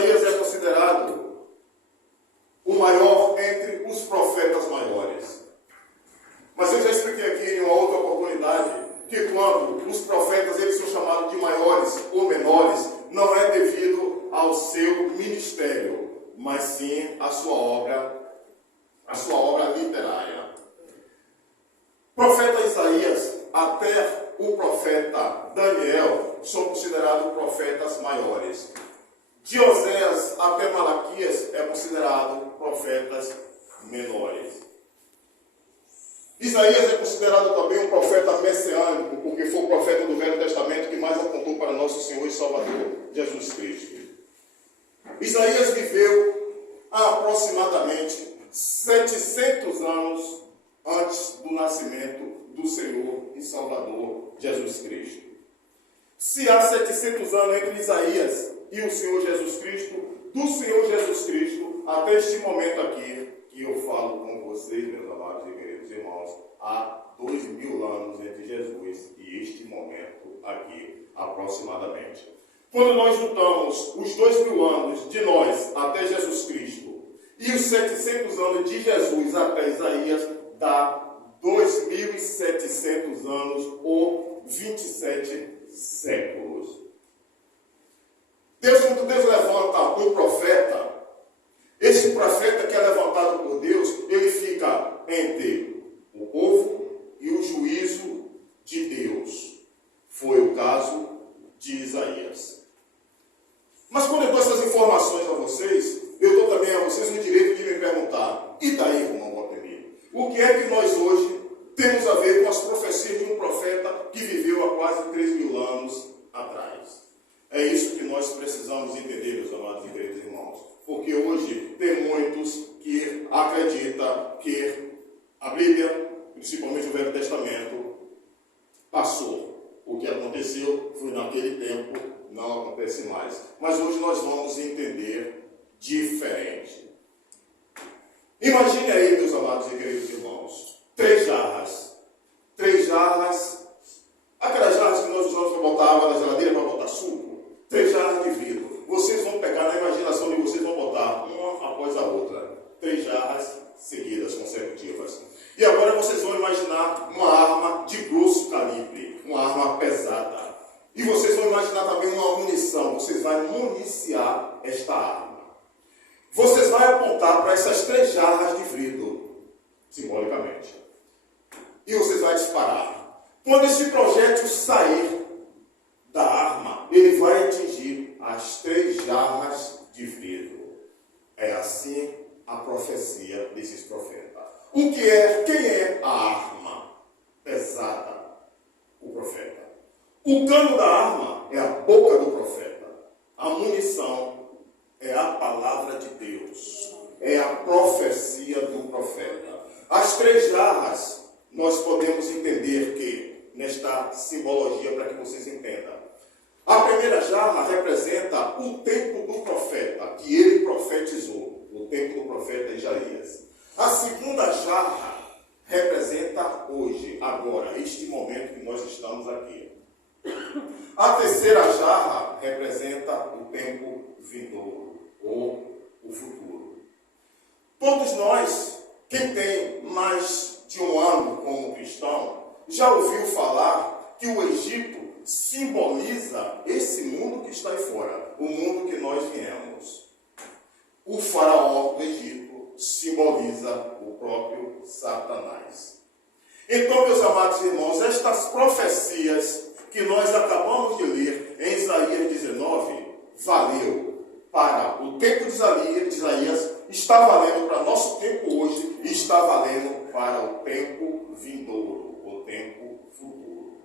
Isaías é considerado o maior entre os profetas maiores. Mas eu já expliquei aqui em uma outra oportunidade que quando os profetas eles são chamados de maiores ou menores, não é devido ao seu ministério, mas sim à sua obra literária. Profeta Isaías até o profeta Daniel são considerados profetas maiores. De Oséias até Malaquias é considerado profetas menores. Isaías é considerado também um profeta messiânico, porque foi o profeta do Velho Testamento que mais apontou para nosso Senhor e Salvador Jesus Cristo. Isaías viveu há aproximadamente 700 anos antes do nascimento do Senhor e Salvador Jesus Cristo. Se há 700 anos entre Isaías e o Senhor Jesus Cristo, do Senhor Jesus Cristo até este momento aqui, que eu falo com vocês, meus amados e queridos irmãos, há 2000 anos entre Jesus e este momento aqui, aproximadamente. Quando nós juntamos os 2000 anos de nós até Jesus Cristo e os 700 anos de Jesus até Isaías, dá 2.700 anos ou 27 séculos. Quando Deus levanta um profeta, esse profeta que é levantado por Deus, ele fica entre o povo e o juízo de Deus. Foi o caso de Isaías. Mas quando eu dou essas informações a vocês, eu dou também a vocês o direito de me perguntar: e daí, irmão Waltemir? O que é que nós hoje temos a ver com as profecias de um profeta que viveu há quase 3.000 anos atrás? É isso que nós precisamos entender, meus amados e queridos irmãos. Porque hoje tem muitos que acreditam que a Bíblia, principalmente o Velho Testamento, passou. O que aconteceu foi naquele tempo, não acontece mais. Mas hoje nós vamos entender diferente. Imagine aí, meus amados e queridos irmãos, 3 jarras. 3 jarras, aquelas jarras que nós usamos para botar água na geladeira, para botar suco. 3 jarras de vidro. Vocês vão pegar na imaginação de vocês, vão botar uma após a outra. 3 jarras seguidas, consecutivas. E agora vocês vão imaginar uma arma de grosso calibre, uma arma pesada. E vocês vão imaginar também uma munição. Vocês vão municiar esta arma. Vocês vão apontar para essas 3 jarras de vidro, simbolicamente. E vocês vão disparar. Quando esse projétil sair da arma, ele vai atingir as 3 jarras de vidro. É assim a profecia desses profetas. Quem é a arma pesada? O profeta. O cano da arma é a boca do profeta. A munição é a palavra de Deus. É a profecia do profeta. As 3 jarras, nós podemos entender que, nesta simbologia, para que vocês entendam, a primeira jarra representa o tempo do profeta, que ele profetizou, o tempo do profeta Isaías. A segunda jarra representa hoje, agora, este momento que nós estamos aqui. A terceira jarra representa o tempo vindouro, ou o futuro. Todos nós, quem tem mais de um ano como cristão, já ouviu falar que o Egito simboliza esse mundo que está aí fora, o mundo que nós viemos. O faraó do Egito simboliza o próprio Satanás. Então, meus amados irmãos, estas profecias que nós acabamos de ler em Isaías 19, valeu para o tempo de Isaías, está valendo para nosso tempo hoje e está valendo para o tempo vindouro, o tempo futuro.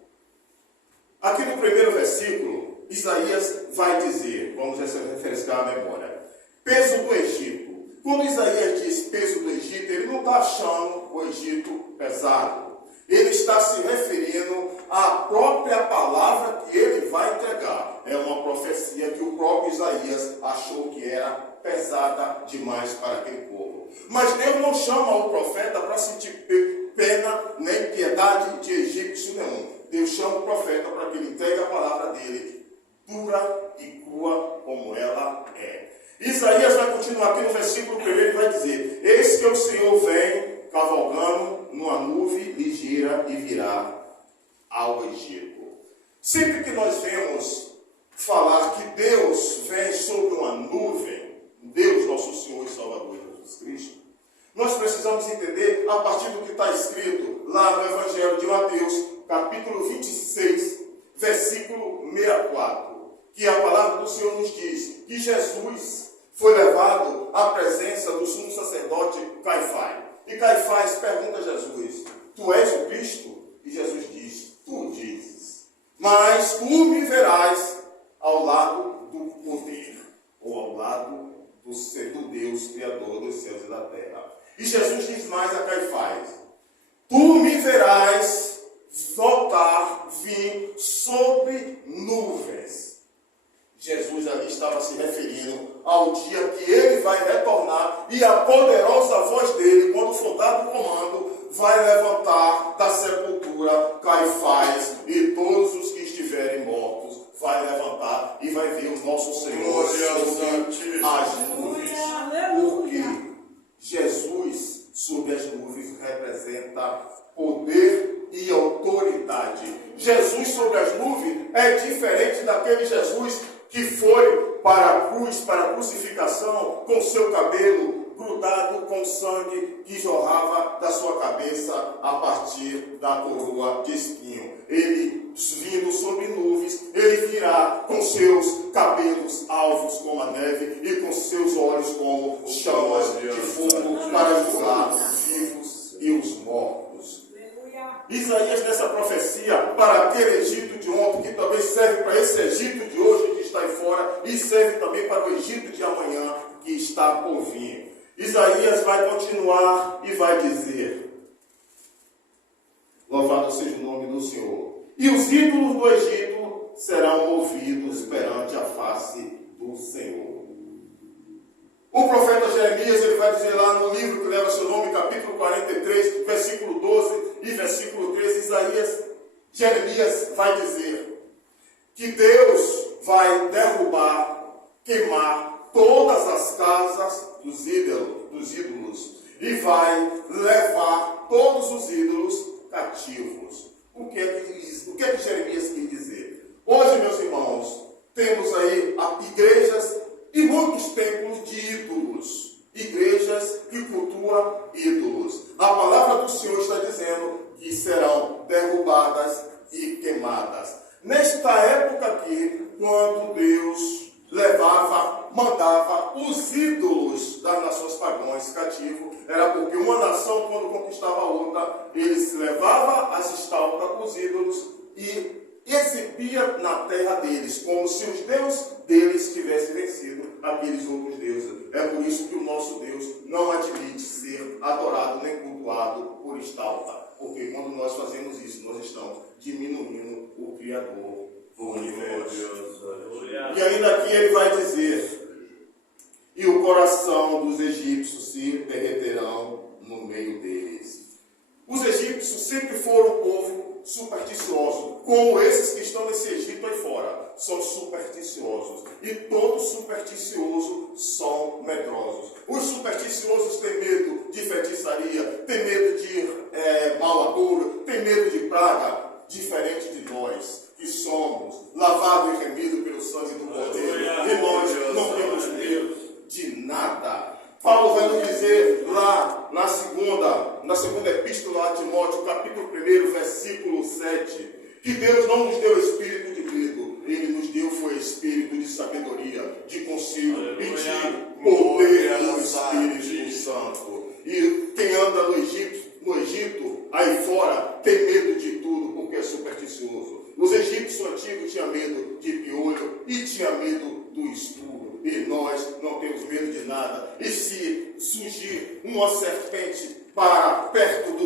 Aqui no primeiro versículo, Isaías vai dizer, vamos refrescar a memória, peso do Egito. Quando Isaías diz peso do Egito, ele não está achando o Egito pesado. Ele está se referindo à própria palavra que ele vai entregar. É uma profecia que o próprio Isaías achou que era pesada demais para aquele povo. Mas Deus não chama o profeta para sentir pena nem piedade de egípcio nenhum. Deus chama o profeta para que ele entregue a palavra dele, dura e crua como ela é. Isaías vai continuar aqui no versículo 1 e vai dizer: eis que o Senhor vem cavalgando numa nuvem ligeira e virá ao Egito. Sempre que nós vemos falar que Deus vem sobre uma nuvem, Deus, nosso Senhor e Salvador Jesus Cristo, nós precisamos entender a partir do que está escrito lá no Evangelho de Mateus, capítulo 26, versículo 64, que a palavra do Senhor nos diz que Jesus foi levado à presença do sumo sacerdote Caifás. E Caifás pergunta a Jesus: tu és o Cristo? E Jesus diz: tu dizes, mas tu me verás ao lado do poder, ou ao lado do Deus Criador dos céus e da terra. E Jesus diz mais a Caifás: tu me verás voltar, vir sobre nuvens. Jesus ali estava se referindo ao dia que ele vai retornar e a poderosa voz dele, quando for dado o comando, vai levantar da sepultura Caifás e todos os que estiverem mortos, vai levantar e vai ver o nosso Senhor sobre as nuvens. Porque Jesus sobre as nuvens representa poder e autoridade. Jesus sobre as nuvens é diferente daquele Jesus que foi para a cruz, para a crucificação, com seu cabelo grudado com sangue que jorrava da sua cabeça a partir da coroa de espinho. Ele, vindo sobre nuvens, ele virá com seus cabelos alvos como a neve e com seus olhos como chamas de fogo para julgar os vivos e os mortos. Isaías, nessa profecia, para aquele Egito de ontem, que também serve para esse Egito de hoje que está aí fora, e serve também para o Egito de amanhã que está por vir. Isaías vai continuar e vai dizer: louvado seja o nome do Senhor. E os ídolos do Egito serão movidos perante a face do Senhor. O profeta Jeremias, ele vai dizer lá no livro que leva seu nome, capítulo 43, versículo 12 e versículo 13, Jeremias vai dizer que Deus vai derrubar, queimar todas as casas dos ídolos e vai levar todos os ídolos cativos. O que é que Jeremias quis dizer? Hoje, meus irmãos, temos aí igrejas e muitos templos de ídolos, igrejas que cultuam ídolos. A palavra do Senhor está dizendo que serão derrubadas e queimadas. Nesta época aqui, quando Deus mandava os ídolos das nações pagãs cativos, era porque uma nação, quando conquistava a outra, eles levavam as estátuas, os ídolos, e exibia na terra deles, como se os deuses deles tivessem vencido aqueles outros deuses. É por isso que o nosso Deus não admite ser adorado nem cultuado por estátua, porque quando nós fazemos isso, nós estamos diminuindo o Criador do universo. E ainda aqui ele vai dizer: e o coração dos egípcios se derreterão no meio deles. Os egípcios sempre foram um povo supersticioso, como esses que estão nesse Egito aí fora, são supersticiosos. E todos supersticiosos são medrosos. Os supersticiosos têm medo de feitiçaria, têm medo de mau agouro, têm medo de praga, diferente de nós, que somos lavados e remidos pelo sangue do Cordeiro. E nós não temos medo de nada. Paulo vai nos dizer lá na segunda epístola a Timóteo, capítulo 1, versículo 7, que Deus não nos deu espírito de medo, Ele nos deu foi espírito de sabedoria, de conselho e de poder do Espírito Santo. E quem anda no Egito, aí fora, tem medo de tudo porque é supersticioso. Os egípcios antigos tinham medo de piolho e tinham medo do escuro. E nós não temos medo de nada. E se surgir uma serpente para perto do